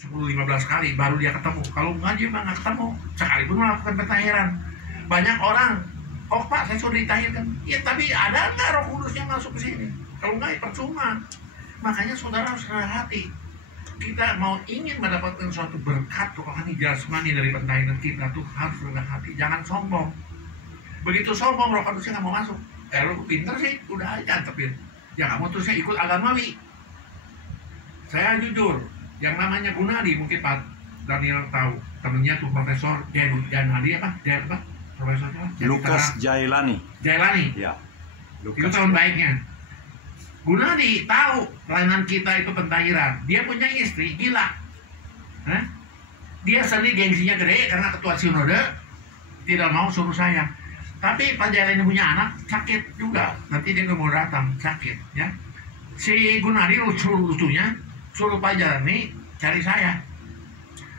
10-15 kali baru dia ketemu. Kalau ngaji mah nggak ketemu, sekalipun melakukan pentahiran. Banyak orang, oh Pak saya sudah ditahirkan, ya tapi ada nggak Roh Kudus yang masuk ke sini? Kalau nggak ya percuma. Makanya saudara harus rendah hati. Kita mau ingin mendapatkan suatu berkat rohani jasmani dari pentahiran kita tuh harus rendah hati, jangan sombong. Begitu sombong Roh Kudusnya nggak mau masuk. Lu pinter sih, udah aja antepin. Ya kamu terusnya ikut agamawi. Saya jujur, yang namanya Gunadi mungkin Pak Daniel tahu, temennya tuh Profesor Janadi apa? Profesor Lukas Jailani. Ya. Itu tahun baiknya. Gunadi tahu pelayanan kita itu pentahiran. Dia punya istri gila. Dia sendiri gengsinya gede karena ketua sinode tidak mau suruh saya. Tapi Pak Jailani punya anak sakit juga. Nanti dia nggak mau datang, sakit ya. Si Gunadi lucunya suruh Pak Jailani cari saya.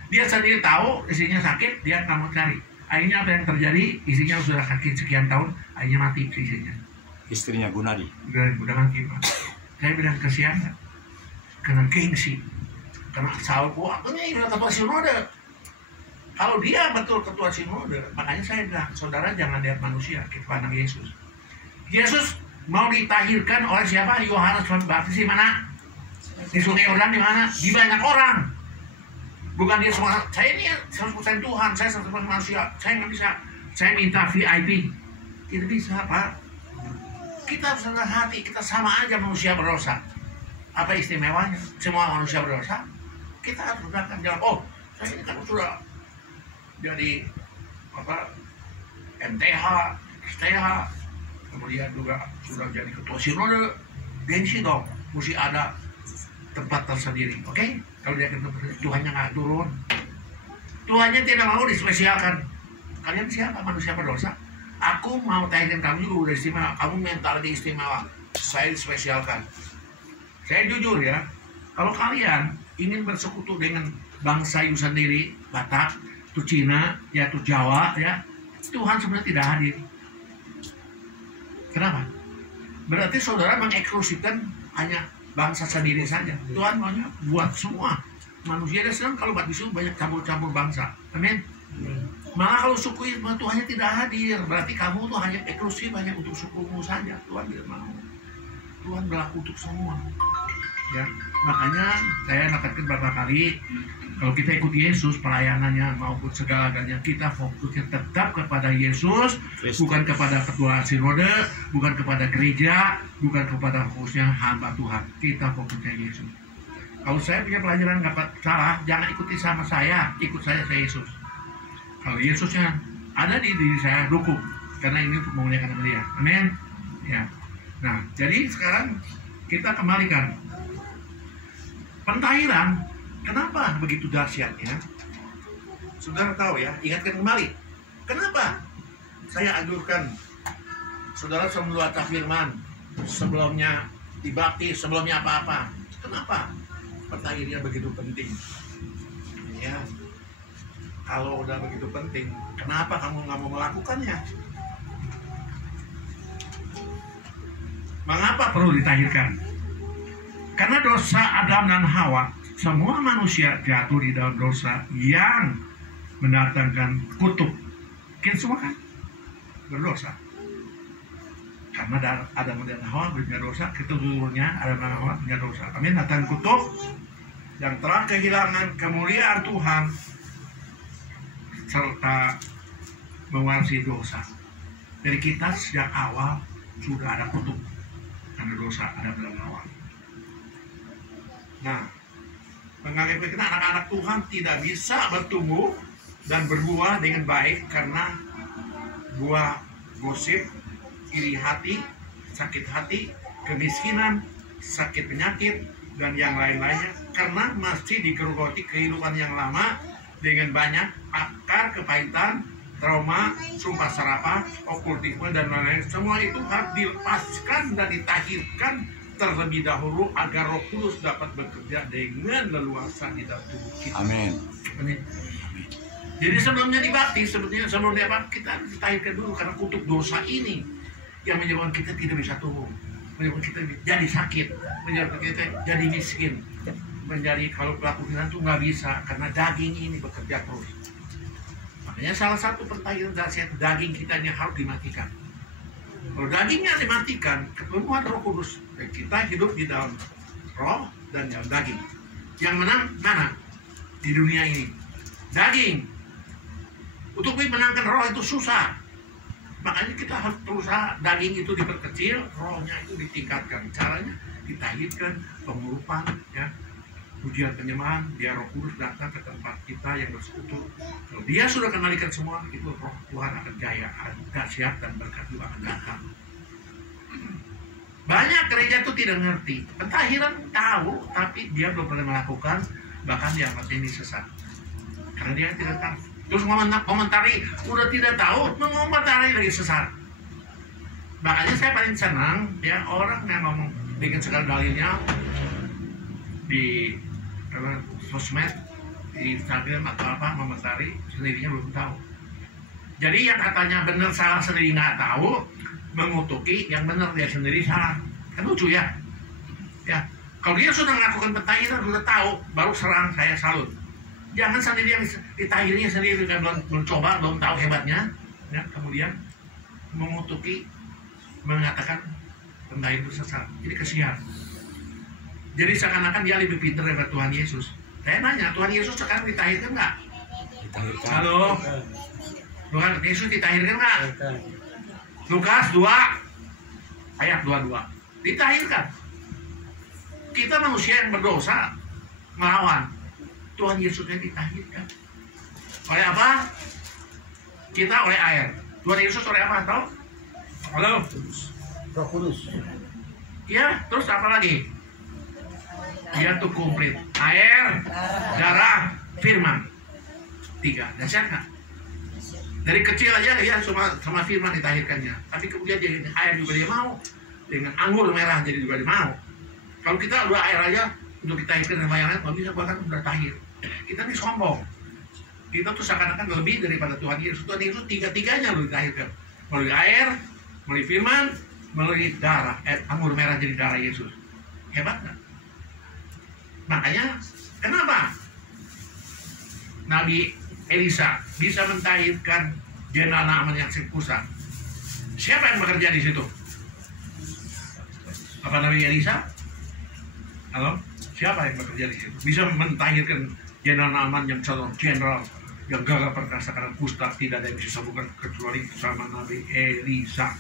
Dia sendiri tahu istrinya sakit, dia nggak mau cari. Akhirnya apa yang terjadi? Istrinya sudah sakit sekian tahun, akhirnya mati istrinya. Istrinya Gunadi. Udah mati Pak. Saya bilang kesian, kena gengsi, kena salpo. Ini udah ketua sinode. Kalau dia betul ketua sinode, makanya saya bilang, saudara jangan lihat manusia, kita pandang Yesus. Yesus mau ditahirkan oleh siapa? Yohanes Pembaptis di mana? Di Sungai Yordan di mana? Di banyak orang. Bukan dia semua. Saya ini 100% Tuhan, saya 100% manusia. Saya nggak bisa. Saya minta VIP. Tidak bisa Pak. Kita harus rendah hati. Kita sama aja manusia berdosa. Apa istimewanya? Semua manusia berdosa. Kita harus rendahkan jalan. Oh, saya ini kan sudah jadi apa? MTH, STH, kemudian juga sudah jadi ketua sinode. Gengsi dong. Mesti ada tempat tersendiri, oke? Kalau dia Tuhannya nggak turun, Tuhannya tidak mau dispesialkan. Kalian siapa? Manusia berdosa. Aku mau tahirin kamu juga udah istimewa. Kamu mental di istimewa. Saya dispesialkan. Saya jujur ya, kalau kalian ingin bersekutu dengan bangsa you sendiri, Batak, tuh Cina, ya tuh Jawa, ya Tuhan sebenarnya tidak hadir. Kenapa? Berarti saudara mengeksklusifkan hanya bangsa sendiri saja. Tuhan maunya buat semua manusia. Dia senang kalau bagi semua banyak campur-campur bangsa. Amin. Malah kalau suku Tuhannya tidak hadir, berarti kamu tuh hanya eksklusif hanya untuk sukumu saja. Tuhan tidak mau. Tuhan berlaku untuk semua. Ya, makanya saya nakatkan beberapa kali kalau kita ikut Yesus pelayanannya maupun segala-galanya kita fokusnya tetap kepada Yesus, bukan kepada ketua sinode, bukan kepada gereja, bukan kepada fokusnya hamba Tuhan. Kita fokusnya Yesus. Kalau saya punya pelajaran nggak salah, jangan ikuti sama saya, ikut saya Yesus. Kalau Yesusnya ada di diri saya, dukung, karena ini untuk memuliakan nama Dia. Amin. Ya. Nah, jadi sekarang kita kembalikan pentahiran. Kenapa begitu dahsyatnya? Saudara tahu ya, ingatkan kembali. Kenapa saya anjurkan saudara sebelum baca firman, sebelumnya dibaptis, sebelumnya apa-apa. Kenapa pentahiran begitu penting? Ya, kalau udah begitu penting, kenapa kamu nggak mau melakukannya? Mengapa perlu ditahirkan? Karena dosa Adam dan Hawa, semua manusia jatuh di dalam dosa yang mendatangkan kutuk. Kita semua kan berdosa. Karena Adam dan Hawa punya dosa, keturunannya Adam dan Hawa punya dosa. Amin. Datang kutuk yang telah kehilangan kemuliaan Tuhan serta mewarisi dosa. Dari kita sejak awal sudah ada kutuk karena dosa Adam dan Hawa. Nah, mengakibatkan anak-anak Tuhan tidak bisa bertumbuh dan berbuah dengan baik karena buah gosip, iri hati, sakit hati, kemiskinan, sakit penyakit, dan yang lain-lainnya, karena masih digerogoti kehidupan yang lama dengan banyak akar kepahitan, trauma, sumpah serapah, okultisme, dan lain-lain. Semua itu harus dilepaskan dan ditahirkan terlebih dahulu agar Roh Kudus dapat bekerja dengan leluasa di dalam tubuh kita. Amin. Jadi sebelumnya dibaptis, sebetulnya sebelum dibaptis kita harus ditahirkan dulu karena kutuk dosa ini yang menyebabkan kita tidak bisa tumbuh, menyebabkan kita jadi sakit, menyebabkan kita jadi miskin, menjadi kalau pelaku firman itu nggak bisa karena daging ini bekerja terus. Makanya salah satu pentahiran dahsyat daging kita ini harus dimatikan. Kalau dagingnya dimatikan, kepenuhan Roh Kudus, kita hidup di dalam roh dan dalam daging. Yang menang mana? Di dunia ini daging. Untuk memenangkan roh itu susah. Makanya kita harus berusaha daging itu diperkecil, rohnya itu ditingkatkan. Caranya ditahirkan, pengurupan, ya, ujian penyembahan, biar Roh Kudus datang ke tempat kita yang bersekutu. Kalau dia sudah kendalikan semua, itu Roh Tuhan akan jaya, dahsyat dan berkat juga akan datang. Banyak gereja itu tidak ngerti. Pentahiran tahu, tapi dia belum pernah melakukan, bahkan dianggap ini sesat. Karena dia tidak tahu. Terus komentari, udah tidak tahu, mengomentari lagi sesat. Makanya saya paling senang, ya, orang yang ngomong bikin segala dalilnya di sosmed, di Instagram atau apa, komentari sendirinya belum tahu. Jadi yang katanya benar salah sendiri nggak tahu, mengutuki yang benar dia sendiri salah. Kan lucu ya? Ya, kalau dia sudah melakukan pentahiran, sudah tahu, baru serang, saya salut. Jangan sendiri yang ditahirnya sendiri, kan belum coba, belum tahu hebatnya, ya, kemudian mengutuki, mengatakan pentahir itu sesat. Jadi kesian. Jadi seakan-akan dia lebih pintar daripada Tuhan Yesus. Saya nanya, Tuhan Yesus sekarang ditahirkan nggak? Ditahirkan. Halo? Tuhan Yesus ditahirkan nggak? Lukas 2 ayat 22. Ditahirkan. Kita manusia yang berdosa melawan. Tuhan Yesusnya ditahirkan. Oleh apa? Kita oleh air. Tuhan Yesus oleh apa? Tahu? Halo? Roh Kudus. Ya, terus apa lagi? Dia tuh komplit. Air, darah, firman. 3. Dahsyat nggak? Dari kecil aja ya sama firman ditahirkannya. Tapi kemudian jadi air juga dia mau. Dengan anggur merah jadi juga dia mau. Kalau kita udah air aja untuk ditahirkan dengan yang lain, nggak bisa, bahkan udah tahir. Kita ini sombong. Kita tuh seakan-akan lebih daripada Tuhan Yesus. Tuhan Yesus tiga-tiganya lo ditahirkan. Melalui air, melalui firman, melalui darah. Anggur merah jadi darah Yesus. Hebat nggak? Makanya, kenapa Nabi Elisa bisa mentahirkan jenderal Naaman yang sekusa? Siapa yang bekerja di situ? Apa Nabi Elisa? Halo? Siapa yang bekerja di situ? Bisa mentahirkan jenderal Naaman yang seorang jenderal yang gagah perkasa karena kusta, tidak ada yang bisa sembuhkan kecuali sama Nabi Elisa.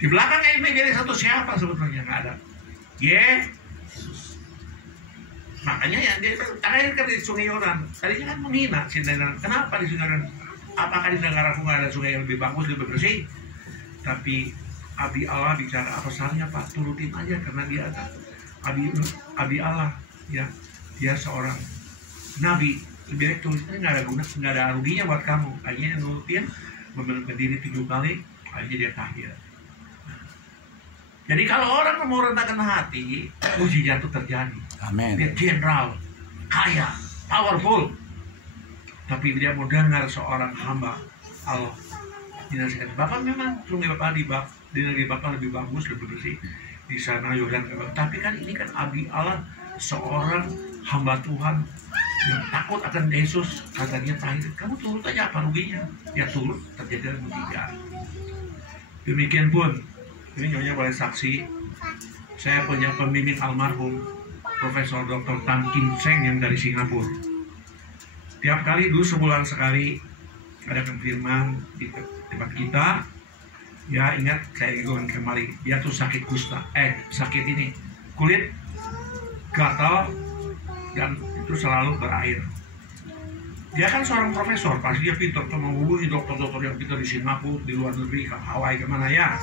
Di belakang Nabi Elisa itu siapa sebetulnya? Nggak ada. Makanya ya dia tahirkan di Sungai Yordan. Tadinya kan menghina si Nenan. Kenapa di Sungai Yordan? Apakah di negaraku nggak ada sungai yang lebih bagus, lebih bersih? Tapi Abi Allah bicara, apa salahnya Pak? Turutin aja karena dia ada Abi Allah, ya, dia seorang nabi. Lebih baik tulisnya nggak ada guna, nggak ada ruginya buat kamu. Akhirnya nurutin, berdiri 7 kali, akhirnya dia tahir. Jadi kalau orang mau rendahkan hati, mujizat itu terjadi. Amin. Dia jenderal, kaya, powerful. Tapi dia mau dengar seorang hamba Allah. Dinasihatkan, Bapak memang sungai Bapak di negeri Bapak lebih bagus, lebih bersih. Di sana Yordan. Tapi kan ini kan Abi Allah, seorang hamba Tuhan yang takut akan Yesus. Katanya tahir, kamu turut aja, apa ruginya? Ya turut, terjadi mujizat. Demikian pun, ini nyonya boleh saksi, saya punya pembimbing almarhum Profesor Dr. Tan Kim Seng yang dari Singapura. Tiap kali dulu sebulan sekali ada firman di tempat kita. Ya ingat saya ingat kembali, dia tuh sakit kusta, sakit ini kulit gatal dan itu selalu berair. Dia kan seorang profesor, pasti dia pintar, menghubungi dokter-dokter yang pintar di Singapura, di luar negeri, ke Hawaii, kemana ya.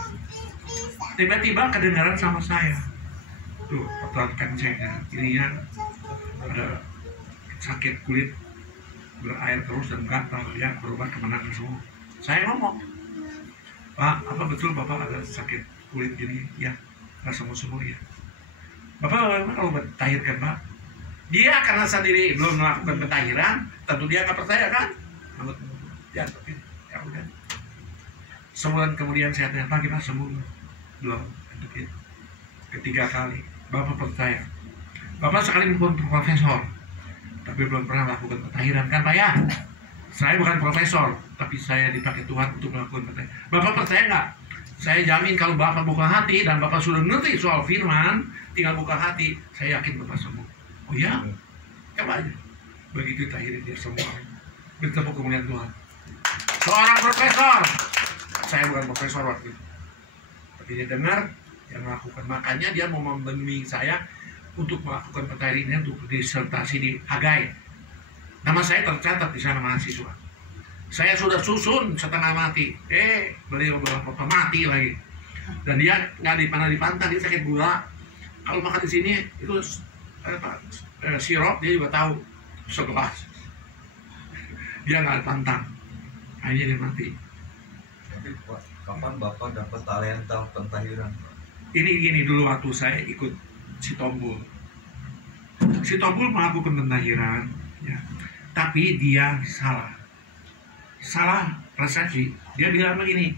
Tiba-tiba kedengaran sama saya, tuh perhatikan saya, ininya ada sakit kulit berair terus dan gatal, ya berobat kemana semua. Saya ngomong, Pak, apa betul Bapak ada sakit kulit gini? Ya, nggak semua ya. Bapak bagaimana kalau tahirkan Pak? Dia karena sendiri belum melakukan pentahiran, tentu dia nggak percaya kan? Ya, tapi ya udah. Sebulan kemudian saya tanya, Pak gimana sembuh? Belum. Ketiga kali, Bapak percaya? Bapak sekalipun profesor, tapi belum pernah melakukan pentahiran, kan Pak ya? Saya bukan profesor, tapi saya dipakai Tuhan untuk melakukan pentahiran. Bapak percaya nggak? Saya jamin kalau Bapak buka hati dan Bapak sudah ngerti soal firman, tinggal buka hati, saya yakin Bapak sembuh. Oh ya? Coba aja. Begitu tahirin dia semua. Bertepuk kemuliaan Tuhan. Seorang profesor, saya bukan profesor waktu itu, tapi dia dengar yang melakukan, makanya dia mau membimbing saya untuk melakukan pentahiran untuk disertasi di Hagai. Nama saya tercatat di sana mahasiswa. Saya sudah susun setengah mati, beliau bapak mati lagi. Dan dia nggak pernah dipantang, dia sakit gula. Kalau makan di sini itu sirup dia juga tahu segelas. Dia nggak pantang, akhirnya dia mati. Tapi kapan Bapak dapat talenta pentahiran? Ini gini dulu waktu saya ikut si Tombul. Si Tombul melakukan pentahiran, ya. Tapi dia salah persepsi. Dia bilang begini,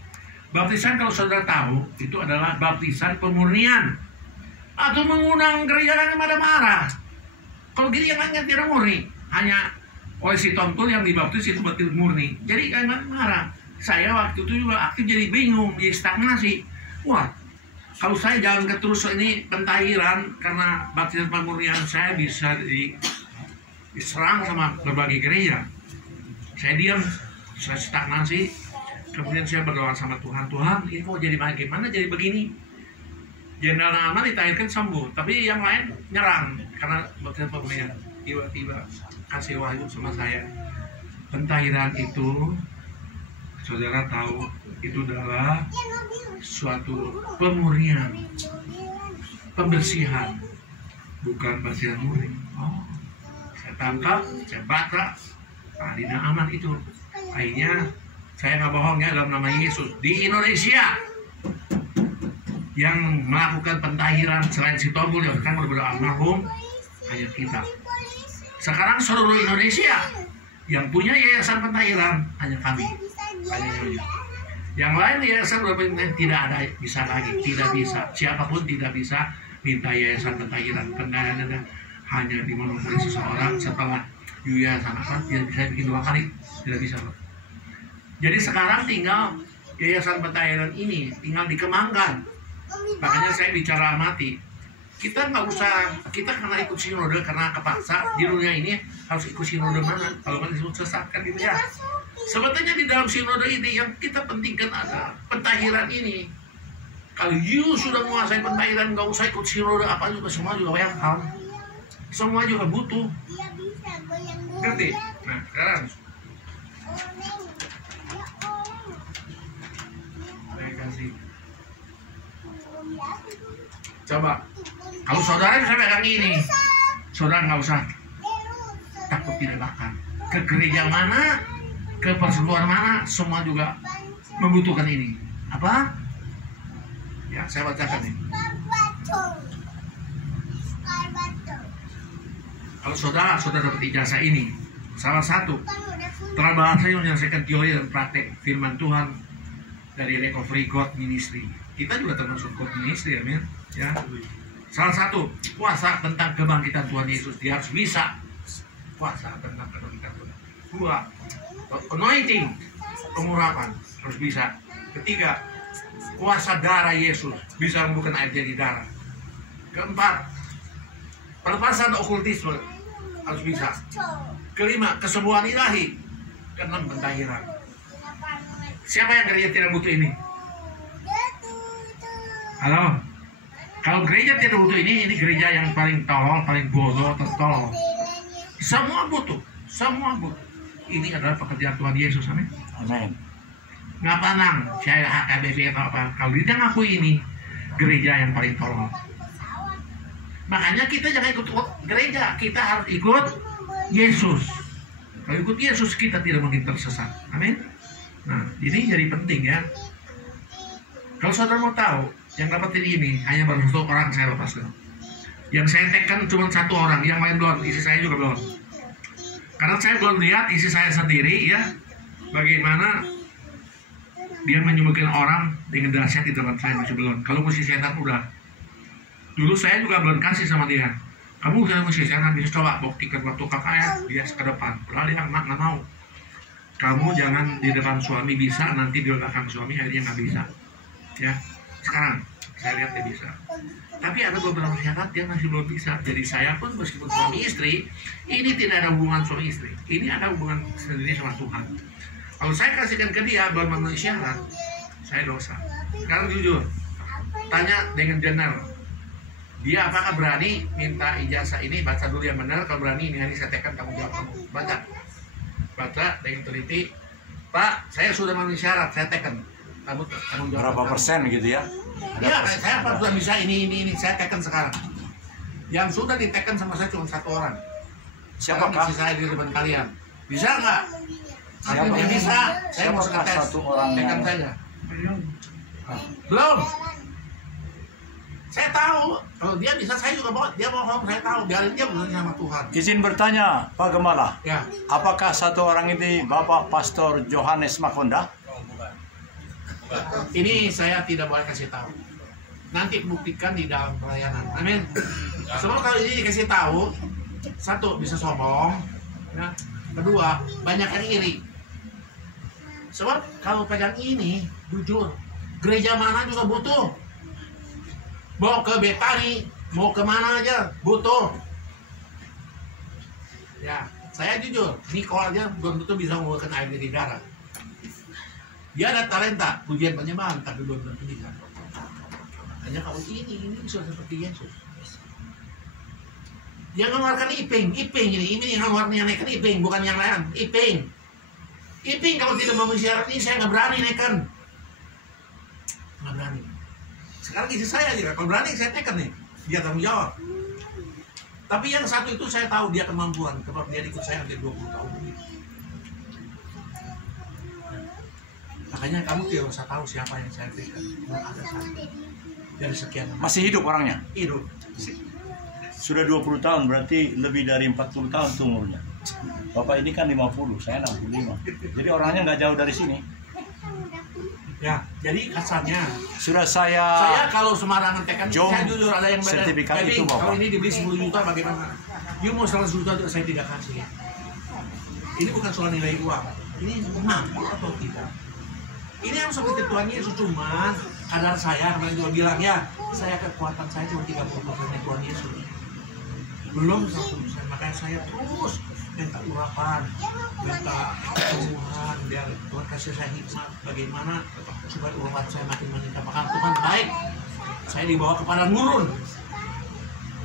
baptisan kalau saudara tahu itu adalah baptisan pemurnian atau mengundang gereja yang pada marah. Kalau gini yang lainnya tidak murni, hanya oleh si Tombul yang dibaptis itu betul murni. Jadi kayak marah. Saya waktu itu juga aktif jadi bingung, jadi stagnasi. Wah, kalau saya jalan ke terus ini pentahiran karena baptisan pemurnian, saya bisa diserang sama berbagai gereja. Saya diam, saya stagnasi. Kemudian saya berdoa sama Tuhan, Tuhan ini kok jadi bagaimana jadi begini? Jenderal Naaman ditahirkan sembuh, tapi yang lain nyerang karena baptisan pemurnian. Tiba-tiba kasih wahyu sama saya, pentahiran itu saudara tahu itu adalah suatu pemurnian, pembersihan, bukan baptisan murni. Oh, saya tangkap, saya baca, di Naaman itu. Akhirnya saya nggak bohong ya, dalam nama Yesus di Indonesia yang melakukan pentahiran selain si Tombul yang kan berbeda almarhum hanya kita. Sekarang seluruh Indonesia yang punya yayasan pentahiran hanya kami, hanya Nyonya. Yang lain yayasan tidak ada bisa lagi, tidak bisa. Siapapun tidak bisa minta yayasan pentahiran. Pentahiran hanya dimonopoli seseorang setelah yayasan apa tidak bisa bikin 2 kali, tidak bisa. Jadi sekarang tinggal yayasan pentahiran ini tinggal dikembangkan. Makanya saya bicara mati. Kita nggak usah, kita karena ikut sinode karena kepaksa di dunia ini harus ikut sinode mana? Kalau kan disebut sesat kan gitu ya. Sebetulnya di dalam sinode ini yang kita pentingkan ada pentahiran ini. Kalau you sudah menguasai pentahiran, nggak usah ikut sinode apa juga, semua juga welcome. Semua juga butuh. Ngerti? Nah sekarang saya kasih. Coba, kalau saudara bisa pegang ini, saudara nggak usah takut tidak akan. Ke gereja mana, ke persekutuan mana, semua juga membutuhkan ini. Apa? Ya, saya bacakan nih. Kalau saudara dapat ijazah ini, salah satu telah bahasa yang menyelesaikan teori dan praktek firman Tuhan dari Recovery God Ministry. Kita juga termasuk God Ministry, amin. Ya, salah satu puasa tentang kebangkitan Tuhan Yesus, dia harus bisa puasa tentang kebangkitan Tuhan. 2, anointing, pengurapan harus bisa. 3, puasa darah Yesus, bisa membuka air jadi darah. 4, pelepasan okultisme harus bisa. 5, kesembuhan ilahi. 6, pentahiran. Siapa yang gereja tidak butuh ini? Halo? Kalau gereja tidak butuh ini gereja yang paling tolol, paling bodoh, tertolol. Semua butuh, semua butuh. Ini adalah pekerjaan Tuhan Yesus, amin. Amin. Nggak pandang, saya HKBP atau apa. Kalau dia ngakui ini, gereja yang paling tolol. Makanya kita jangan ikut gereja, kita harus ikut Yesus. Kalau ikut Yesus, kita tidak mungkin tersesat, amin. Nah, ini jadi penting ya. Kalau saudara mau tahu, yang dapat ini hanya baru 1 orang saya lepaskan. Yang saya tekan cuma 1 orang, yang lain belum, isi saya juga belum. Karena saya belum lihat isi saya sendiri ya, bagaimana dia menyembuhkan orang dengan dahsyat di dalam saya, masih belum. Kalau musisi setan udah. Dulu saya juga belum kasih sama dia. Kamu jangan jangan bisa coba buktikan waktu KKN dia ke depan. Padahal dia nggak mau. Kamu jangan di depan suami bisa, nanti di belakang suami akhirnya nggak bisa. Ya, sekarang saya lihat dia bisa. Tapi ada beberapa syarat dia masih belum bisa. Jadi saya pun meskipun suami istri, ini tidak ada hubungan suami istri. Ini ada hubungan sendiri sama Tuhan. Kalau saya kasihkan ke dia baru memenuhi syarat, saya dosa. Sekarang jujur, tanya dengan benar. Dia apakah berani minta ijazah ini? Baca dulu yang benar. Kalau berani ini hari saya tekan tanggung jawab kamu. Baca dengan teliti. Pak, saya sudah memenuhi syarat, saya tekan. Kamu tanggung jawab. Berapa persen gitu ya? Ya, saya sudah bisa ini saya tekan sekarang. Yang sudah diteken sama saya cuma satu orang. Siapakah? Saya di depan kalian. Bisa nggak? Siapa? Yang bisa. Saya mau Siapakah tes. satu orang Tekan yang- saja. Belum. Saya tahu kalau dia bisa, saya juga mau. Dia bohong, saya tahu. Biarin dia berusaha sama Tuhan. Izin bertanya, Pak Gembala, Ya. apakah satu orang ini Bapak Pastor Johannes Makonda? Ini saya tidak boleh kasih tahu. Nanti buktikan di dalam pelayanan. Amin. Sebab kalau ini dikasih tahu, satu bisa sombong, ya. Kedua banyak yang iri. Sebab kalau pegang ini, jujur, gereja mana juga butuh. Mau ke Betani, mau kemana aja butuh. Ya, saya jujur, Niko aja belum tentu bisa mengeluarkan air dari darah. Dia ada talenta, pujian penyembahan, tapi belum tentu bisa. Makanya kalau ini sudah seperti Yesus. Yang mengeluarkan Iping ini yang naikkan Iping, bukan yang lain. Iping kalau tidak memenuhi syarat ini saya nggak berani naikkan. Nggak berani. Sekarang isi saya aja, kalau berani saya tekan nih, dia tanggung jawab. Tapi yang satu itu saya tahu dia kemampuan, sebab dia ikut saya hampir 20 tahun. Makanya kamu tidak usah tahu siapa yang saya berikan. Ada saya. Dari sekian Masih hidup orangnya? hidup. Sudah 20 tahun, berarti lebih dari 40 tahun tuh umurnya. Bapak ini kan 50, saya 65. Jadi orangnya nggak jauh dari sini. Ya, jadi kasarnya Sudah saya kalau sembarangan tekan, Jom saya jujur ada yang beda. sertifikat Tapi itu, Bapak. kalau ini dibeli 10 juta bagaimana? You mau 100 juta juga saya tidak kasih. Ini bukan soal nilai uang. Ini mampu atau tidak. Ini yang seperti Tuhan Yesus, cuma kadar saya kemarin juga bilang ya, saya kekuatan saya cuma 30% Tuhan Yesus. Belum 100%, makanya saya terus minta urapan, minta kesembuhan, biar Tuhan kasih saya hikmat bagaimana supaya urapan saya makin meningkat. Maka Tuhan baik, saya dibawa ke padang gurun.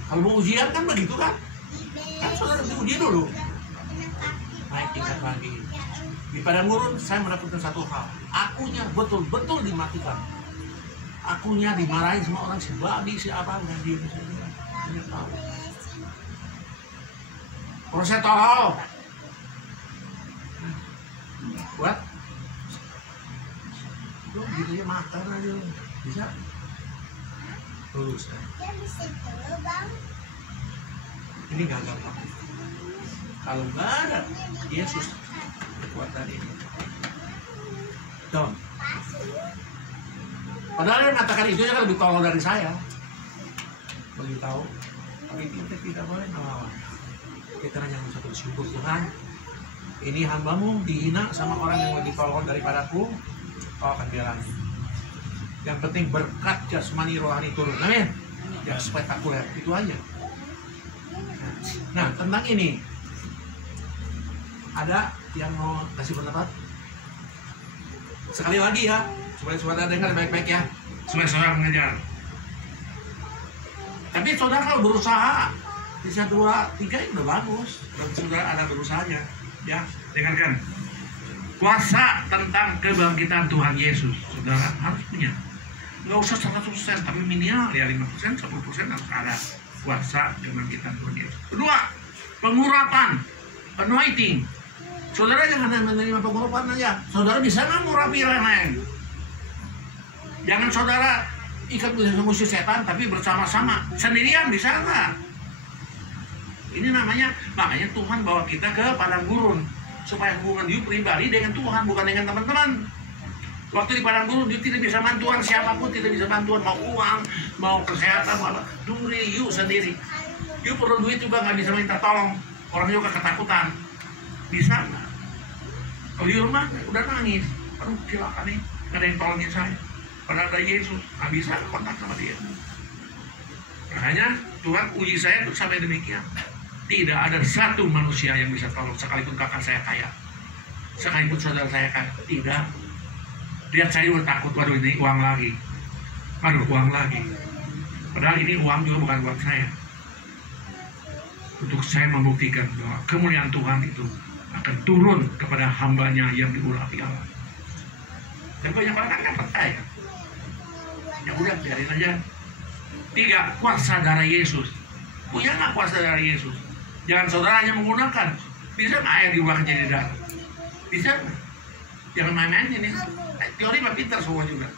Kalau mau ujian kan begitu kan? Kan saudara diuji dulu, naik tingkat lagi. Di padang gurun saya mendapatkan satu hal, akunya betul-betul dimatikan. Akunya dimarahin semua orang, si babi, si apa, dan dia saya tahu. Prosetorol buat itu gitu ya, makan aja bisa lulus ya. Ini gak gampang kalau nggak ada Yesus kekuatan ini. Don, padahal yang mengatakan itu kan lebih tolong dari saya, beritahu, tapi kita tidak boleh melawan. Kita hanya bisa bersyukur, Tuhan, ini hambamu dihina sama orang yang lebih tolong daripadaku, kau akan bilang. Yang penting berkat jasmani rohani turun, amin. Yang spektakuler, itu aja. Nah, tentang ini ada yang mau kasih pendapat? Sekali lagi ya, supaya saudara dengar baik-baik ya, supaya saudara mengejar. Tapi saudara kalau berusaha bisa 2, 3 itu udah bagus, dan sudah ada berusahanya, ya. Dengarkan, kuasa tentang kebangkitan Tuhan Yesus, saudara harus punya. Nggak usah 100%, tapi minimal ya 5%, 10% harus ada kuasa kebangkitan Tuhan Yesus. Kedua, pengurapan, anointing. Saudara jangan hanya menerima pengurapan aja, saudara bisa mengurapi orang lain. Jangan saudara ikut musuh setan, tapi bersama-sama, sendirian bisa nggak? Ini makanya Tuhan bawa kita ke padang gurun supaya hubungan you pribadi dengan Tuhan, bukan dengan teman-teman. Waktu di padang gurun you tidak bisa bantuan siapapun, tidak bisa bantuan, mau uang, mau kesehatan, mau apa, duri you sendiri. You perlu duit juga nggak bisa minta tolong, orang juga ketakutan, bisa nggak? Kalau di rumah udah nangis, aduh silakan nih, nggak ada yang tolongin saya, padahal ada Yesus, nggak bisa kontak sama dia. Makanya Tuhan uji saya tuh sampai demikian. Tidak ada satu manusia yang bisa tolong, sekalipun kakak saya kaya, sekalipun saudara saya kaya, tidak. Lihat saya udah takut, waduh ini uang lagi, waduh uang lagi. Padahal ini uang juga bukan buat saya. Untuk saya membuktikan bahwa kemuliaan Tuhan itu akan turun kepada hambanya yang diurapi Allah. Dan banyak orang kan percaya. Ya udah biarin aja. 3, kuasa darah Yesus. Punya nggak kuasa darah Yesus? Jangan saudaranya menggunakan. Bisa nggak air diubah jadi darah? Bisa nggak? Jangan main-main ini. Teori mah pintar semua juga.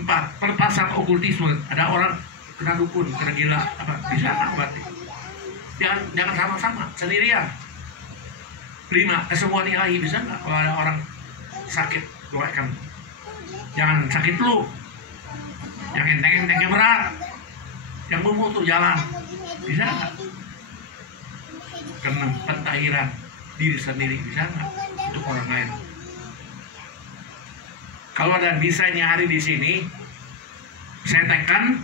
4, perpasan okultisme. Ada orang kena dukun, kena gila, apa bisa nggak berarti? Jangan sama-sama, sendirian. 5, kesembuhan ilahi. Bisa nggak? Kalau ada orang sakit, doakan. Jangan sakit lu. Yang enteng-entengnya berat, yang bumbu tuh jalan. Bisa nggak? 6, pentahiran diri sendiri. Bisa nggak? Untuk orang lain. Kalau ada bisa nyari di sini, saya tekan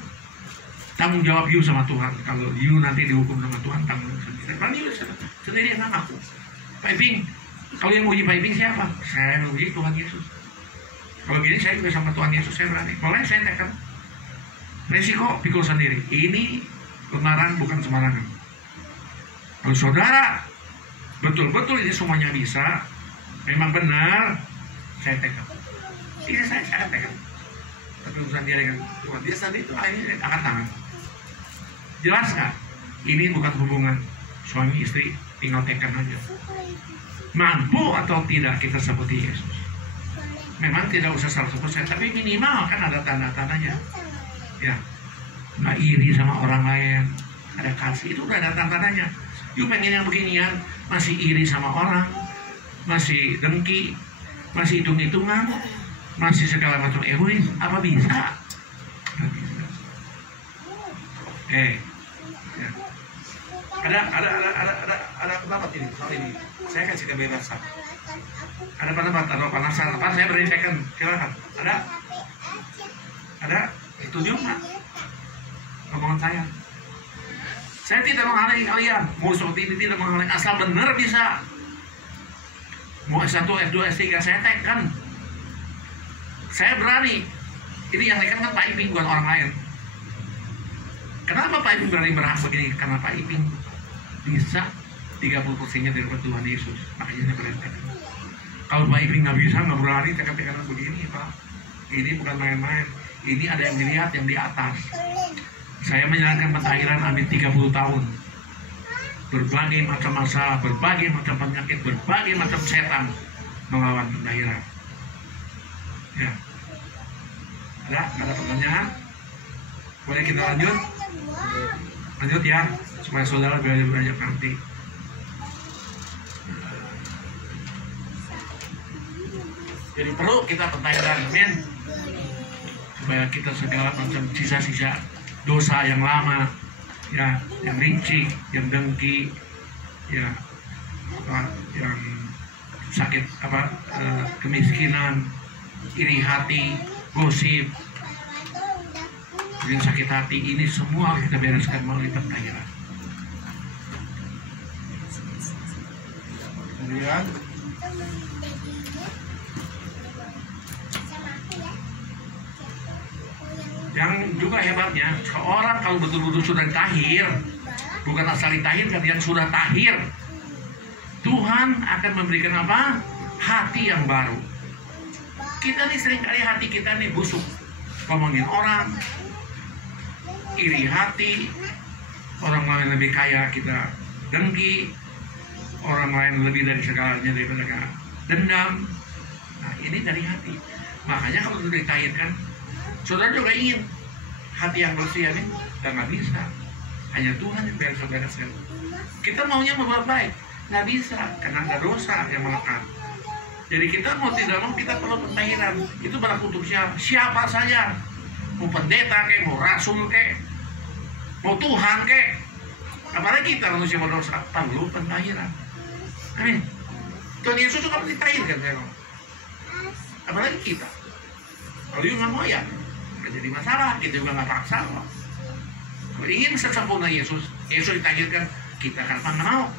tanggung jawab you sama Tuhan. Kalau you nanti dihukum sama Tuhan, tanggung jawab sendiri. Karena you sendiri yang aku. Piping, kalau yang uji piping siapa? Saya uji Tuhan Yesus. Kalau gini saya juga sama Tuhan Yesus, saya berani. Mulai saya tekan. Resiko pikul sendiri. Ini kebenaran bukan sembarangan. Kalau saudara betul-betul ini semuanya bisa, memang benar, saya tekan. Ini saya tekan. Tapi urusan dia dengan Tuhan, dia sendiri itu akhirnya angkat tangan. Jelas nggak? Ini bukan hubungan suami istri, tinggal tekan aja. Mampu atau tidak kita seperti Yesus? Memang tidak usah 100%, tapi minimal kan ada tanda-tandanya. Ya, nggak iri sama orang lain, ada kasih, itu udah ada tanda-tandanya. You pengen yang beginian, masih iri sama orang, masih dengki, masih hitung-hitungan, masih segala macam egois, apa bisa? Nggak bisa. Ya. Ada pendapat ini soal ini. Saya kasih kebebasan. Ada pendapat atau panasan apa? Saya beri second, silakan. Ada? Setuju nggak? Omongan saya. Saya tidak menghalangi kalian. Mau seperti ini tidak menghalangi. Asal benar bisa. Mau S1, S2, S3 saya tekan. Saya berani. Ini yang tekan kan Pak Iping, bukan orang lain. Kenapa Pak Iping berani berhak begini? Karena Pak Iping bisa 30%-nya dari Tuhan Yesus. Makanya saya berani tekan. Kalau Pak Iping nggak bisa, nggak berani tekan-tekanan begini Pak. Ini bukan main-main. Ini ada yang dilihat yang di atas. Saya menjalankan pentahiran hampir 30 tahun. Berbagai macam masalah, berbagai macam penyakit, berbagai macam setan melawan pentahiran. Ya. Ada pertanyaan? Boleh kita lanjut? Lanjut ya, supaya saudara belajar nanti. Jadi perlu kita pentahiran, amin. Supaya kita segala macam sisa-sisa dosa yang lama, ya, yang rinci, yang dengki, ya, yang sakit kemiskinan, iri hati, gosip, yang sakit hati, ini semua kita bereskan melalui pentahiran. Kemudian yang juga hebatnya, seorang kalau betul-betul sudah tahir, bukan asal ditahirkan, yang sudah tahir, Tuhan akan memberikan apa? Hati yang baru. Kita nih seringkali hati kita nih busuk, ngomongin orang, iri hati, orang lain lebih kaya kita dengki, orang lain lebih dari segalanya daripada dendam. Nah ini dari hati. Makanya kalau sudah ditahirkan, saudara juga ingin hati yang bersih ini, dan nggak bisa. Hanya Tuhan yang biar saudara bereskan. Kita maunya membuat baik, nggak bisa karena ada dosa yang melekat. Jadi kita mau tidak mau kita perlu pentahiran. Itu berlaku untuk siapa saja, mau pendeta kayak, mau rasul kayak, mau Tuhan kek, apalagi kita manusia berdosa perlu pentahiran. Amin. Tuhan Yesus juga ditahirkan saya. Apalagi kita. Kalau dia nggak mau ya, nggak jadi masalah. Kita juga nggak paksa. Kalau ingin sesempurna Yesus ditahirkan, kita kan nggak mau.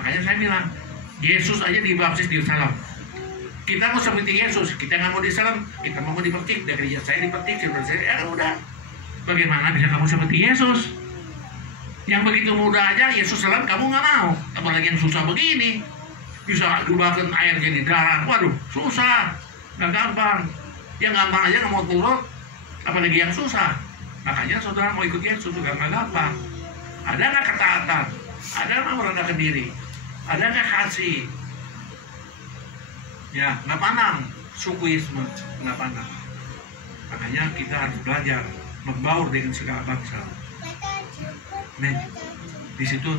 Makanya saya bilang, Yesus aja dibaptis di Yerusalem. Kita mau seperti Yesus, kita nggak mau di Yerusalem, kita mau dipetik dari saya dipetik, saya ya udah. Bagaimana bisa kamu seperti Yesus? Yang begitu mudah aja Yesus salam kamu nggak mau, apalagi yang susah begini. Bisa diubahkan air jadi darah, waduh susah, nggak gampang. Yang gampang aja nggak mau turut, apalagi yang susah. Makanya saudara mau ikut Yesus juga nggak gampang. Ada nggak ketaatan? Ada nggak merendahkan diri? Ada nggak kasih? Ya nggak pandang sukuisme, nggak pandang. Makanya kita harus belajar membaur dengan segala bangsa. Nih, di situ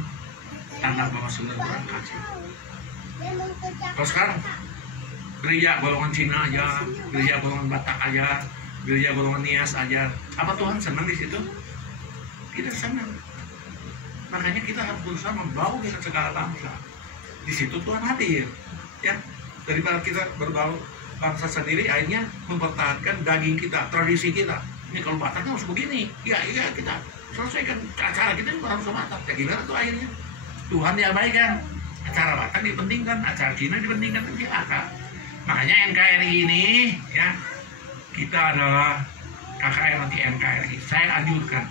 tanda bahwa saudara kurang kasih. Kalau sekarang gereja golongan Cina aja, gereja golongan Batak aja, gereja golongan Nias aja, apa Tuhan senang di situ? Kita senang. Makanya kita harus berusaha membaur dengan segala bangsa. Di situ Tuhan hadir, ya. Daripada kita berbaur bangsa sendiri, akhirnya mempertahankan daging kita, tradisi kita. Ini kalau Bataknya harus begini, ya kita selesaikan acara kita juga harus Batak. Ya gimana tuh akhirnya? Tuhan diabaikan, acara Batak dipentingkan, acara Cina dipentingkan, silakan. Makanya NKRI ini, ya kita adalah KKR nanti NKRI. Saya anjurkan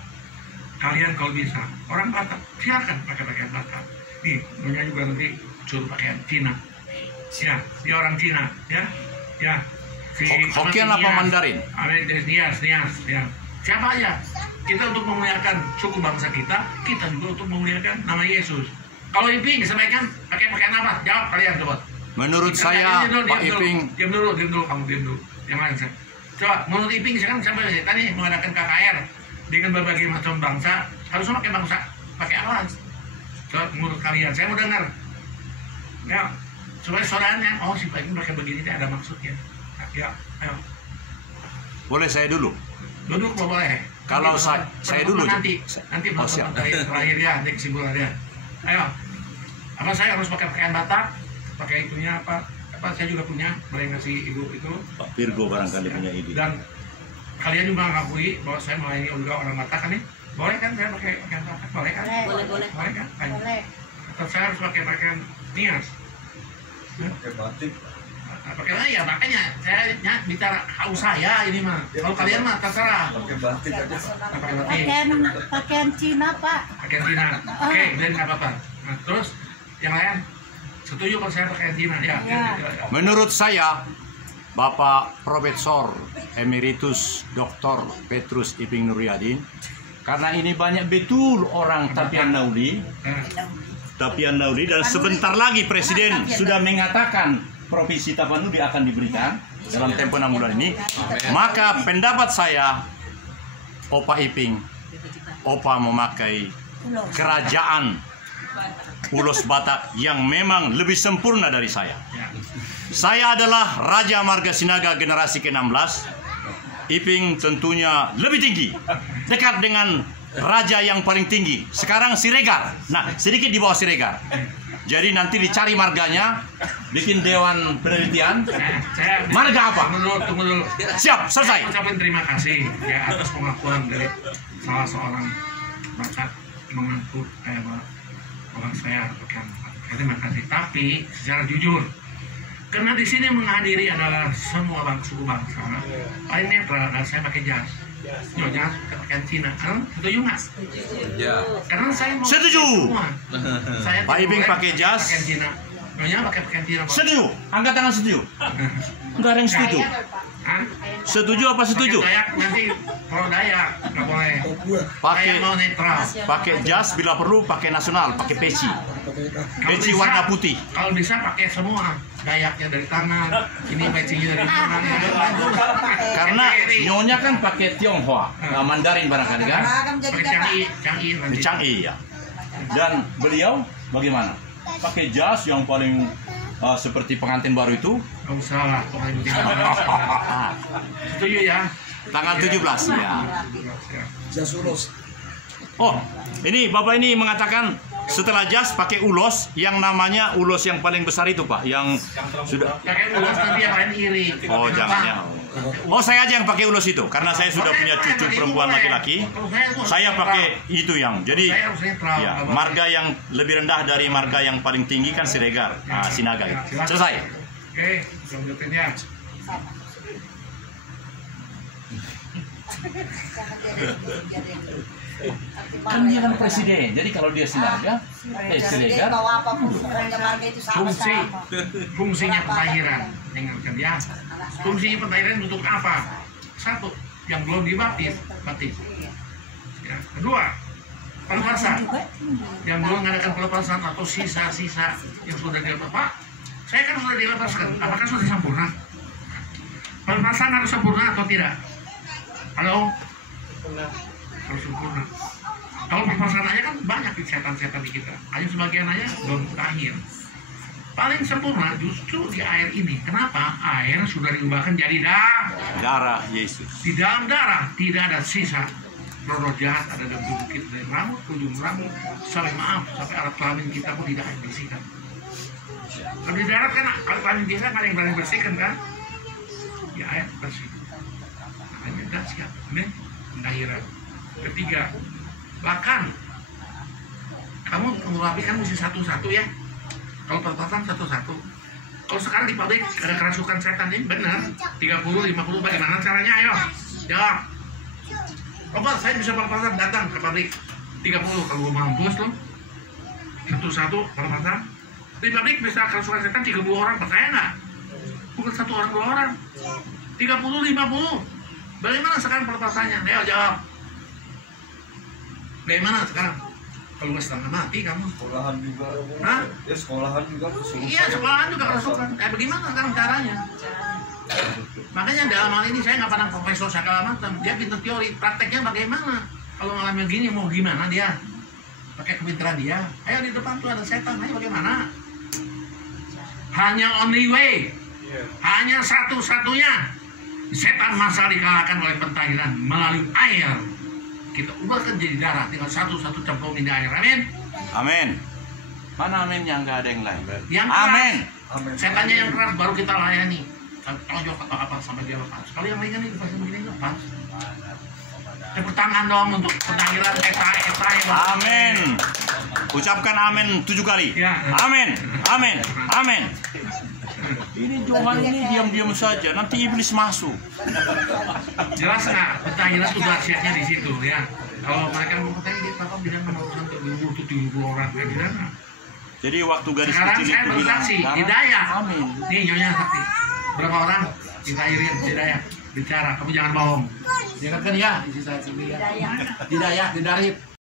kalian kalau bisa orang Batak silakan pakai pakaian Batak. Nih, punya juga nanti suruh pakaian Cina. Ya, dia orang Cina, ya. Hokkien apa Mandarin? Nias, ya. Siapa aja? Kita untuk memuliakan suku bangsa kita juga untuk memuliakan nama Yesus. Kalau Iping sebaiknya pakai pakaian apa? Jawab kalian coba. Menurut saya, Pak Iping. Diam dulu, kamu diam dulu. Yang lain saya. Coba, menurut Iping sekarang sampai tadi mengadakan KKR dengan berbagai macam bangsa, harusnya pakai apa? Coba menurut kalian, saya mau dengar. Ya, supaya saudaranya, oh si Pak Iping pakai begini, ada maksudnya. Ya, ayo. Boleh saya dulu? Duduk boleh. Kalau saya dulu. Nanti siap. terakhir ya, nanti kesimpulannya. Ayo. Apa saya harus pakai pakaian Batak? Pakai itunya apa saya juga punya, boleh ngasih ibu itu. Pak Virgo barangkali punya ide. Dan kalian juga mengakui bahwa saya melayani juga orang Batak kan nih? Boleh kan saya pakai pakaian Batak? Boleh kan? Boleh kan? Ayo. Atau saya harus pakai pakaian Nias? Pakai batik. Pakai apa ya? Makanya saya bicara haus saya ini mah. Kalau kalian mah terserah. Pakai batik aja. Pakai batik. Pakaian Cina, Pak. Pakaian Cina. Oke, beliin nggak apa-apa. Nah, terus yang lain setuju kalau saya pakaian Cina ya? Menurut saya, Bapak Profesor Emeritus Dr. Petrus Iping Nuryadin, karena ini banyak betul orang Tapian Naudi dan sebentar lagi Presiden sudah mengatakan Provinsi Tapanuli akan diberikan dalam tempo 6 bulan ini, maka pendapat saya, Opa Iping, Opa memakai kerajaan Ulos Batak yang memang lebih sempurna dari saya. Saya adalah Raja Marga Sinaga generasi ke-16. Iping tentunya lebih tinggi, dekat dengan raja yang paling tinggi. Sekarang Siregar. Nah, sedikit di bawah Siregar. Jadi nanti dicari marganya, bikin dewan penelitian. Marga apa? Tunggu dulu. Siap, selesai. Saya ucapin terima kasih ya atas pengakuan dari salah seorang Batak mengaku orang saya. Terima kasih. Tapi secara jujur, karena di sini menghadiri adalah semua suku bangsa, paling netral dan saya pakai jas. Jangan pakaian Cina. Setuju nggak? Ya. Karena saya mau setuju. Saya Pak Iping pakai jas. Pakaian Cina. Nyonya pakai pakaian Cina. Setuju. Angkat tangan setuju. Enggak ada yang setuju. Hah? Setuju apa setuju? Pakai Dayak nanti kalau Dayak nggak boleh. Saya mau netral. Pakai jas bila perlu pakai nasional, pakai peci. Peci warna putih. Kalau bisa pakai semua. Dayaknya dari tangan, ini pecinya dari tangan. Karena nyonya kan pakai Tionghoa, Mandarin barangkali kan? Pakai Changi nanti. Changi ya. Dan beliau bagaimana? Pakai jas yang paling seperti pengantin baru itu. Nggak usah lah, Setuju ya? Tanggal 17 ya. Jas Ulos. Oh, ini Bapak ini mengatakan setelah jas pakai ulos yang namanya ulos yang paling besar itu Pak, yang sudah. Pakai ulos nanti yang lain iri. Oh jangan ya. Oh saya aja yang pakai ulos itu karena saya sudah punya cucu perempuan laki-laki. Saya pakai itu yang jadi ya, marga yang lebih rendah dari marga yang paling tinggi kan Siregar, Sinaga. Selesai. Oke, selanjutnya. Kan dia kan presiden, jadi kalau dia Sinaga, Siregar. Fungsinya pentahiran, dengarkan ya. Fungsinya pentahiran untuk apa? Satu, yang belum dibaptis, baptis. Ya. Kedua, pelepasan. Yang belum mengadakan pelepasan atau sisa-sisa yang sudah dilepas. Pak, saya kan sudah dilepaskan. Apakah sudah sempurna? Pelepasan harus sempurna atau tidak? Halo? Harus sempurna. Kalau pelepasan aja kan banyak setan-setan di kita. Hanya sebagian aja belum terakhir. Paling sempurna justru di air ini. Kenapa? Air sudah diubahkan jadi darah Yesus. Di dalam darah tidak ada sisa. Roh jahat ada dalam tubuh kita, dari rambut ke ujung rambut, sampai maaf sampai alat kelamin kita pun tidak akan bersihkan. Kalau di darat kan alat kelamin biasa kan yang berani bersihkan kan? Ya air bersih. Makanya dah siap. Amin. Pentahiran. Ketiga, bahkan kamu merapikan mesti satu-satu ya. Kalau pelepasan satu-satu. Kalau sekarang di pabrik ada kerasukan setan ini benar 30, 50 bagaimana caranya? Ayo jawab. Coba saya bisa pelepasan datang ke pabrik 30 kalau mau mampus loh. Satu-satu pelepasan. Di pabrik bisa kerasukan setan 30 orang, percaya nggak? Bukan 1 orang 2 orang. 30, 50. Bagaimana sekarang pelepasannya? Ayo jawab. Bagaimana sekarang? Kalau setengah mati kamu. Sekolahan juga. Hah? Ya sekolahan juga kesurupan. Iya, sekolahan juga kerasukan. Bagaimana sekarang caranya? Makanya dalam hal ini saya nggak pandang profesor segala macam. Dia pintar teori, prakteknya bagaimana? Kalau ngalamin gini mau gimana dia? Pakai kepintaran dia. Ayo di depan tuh ada setan, ayo bagaimana? Hanya only way. Hanya satu-satunya. Setan masal dikalahkan oleh pentahiran melalui air. Kita ubahkan jadi darah, tinggal satu-satu cemplungin di air. Amin. Amin. Mana aminnya? Nggak ada yang lain. Yang keras. Amin. Setannya yang keras baru kita layani. Tonjok atau apa sampai dia lepas. Kalau yang lainnya nih pasti begini lepas. Tepuk tangan dong untuk pentahiran eta yang. Amin. Ucapkan amin 7 kali. Ya. Amin. Amin. Amin. Ini Johan ini diam-diam saja, nanti iblis masuk. Jelas nggak? Pentahiran itu dahsyatnya di situ ya. Kalau mereka mau katanya dia Bapak bilang urusan 70 orang kayak gimana? Jadi waktu gadis Sekarang kecil saya itu bersaksi, bilang, Hidayah. Amin. Nih nyonya saksi. Berapa orang? Ditahirin Hidayah. Bicara, kamu jangan bohong. Ya kan ya? Isi saya sendiri ya. Hidayah, Hidayah.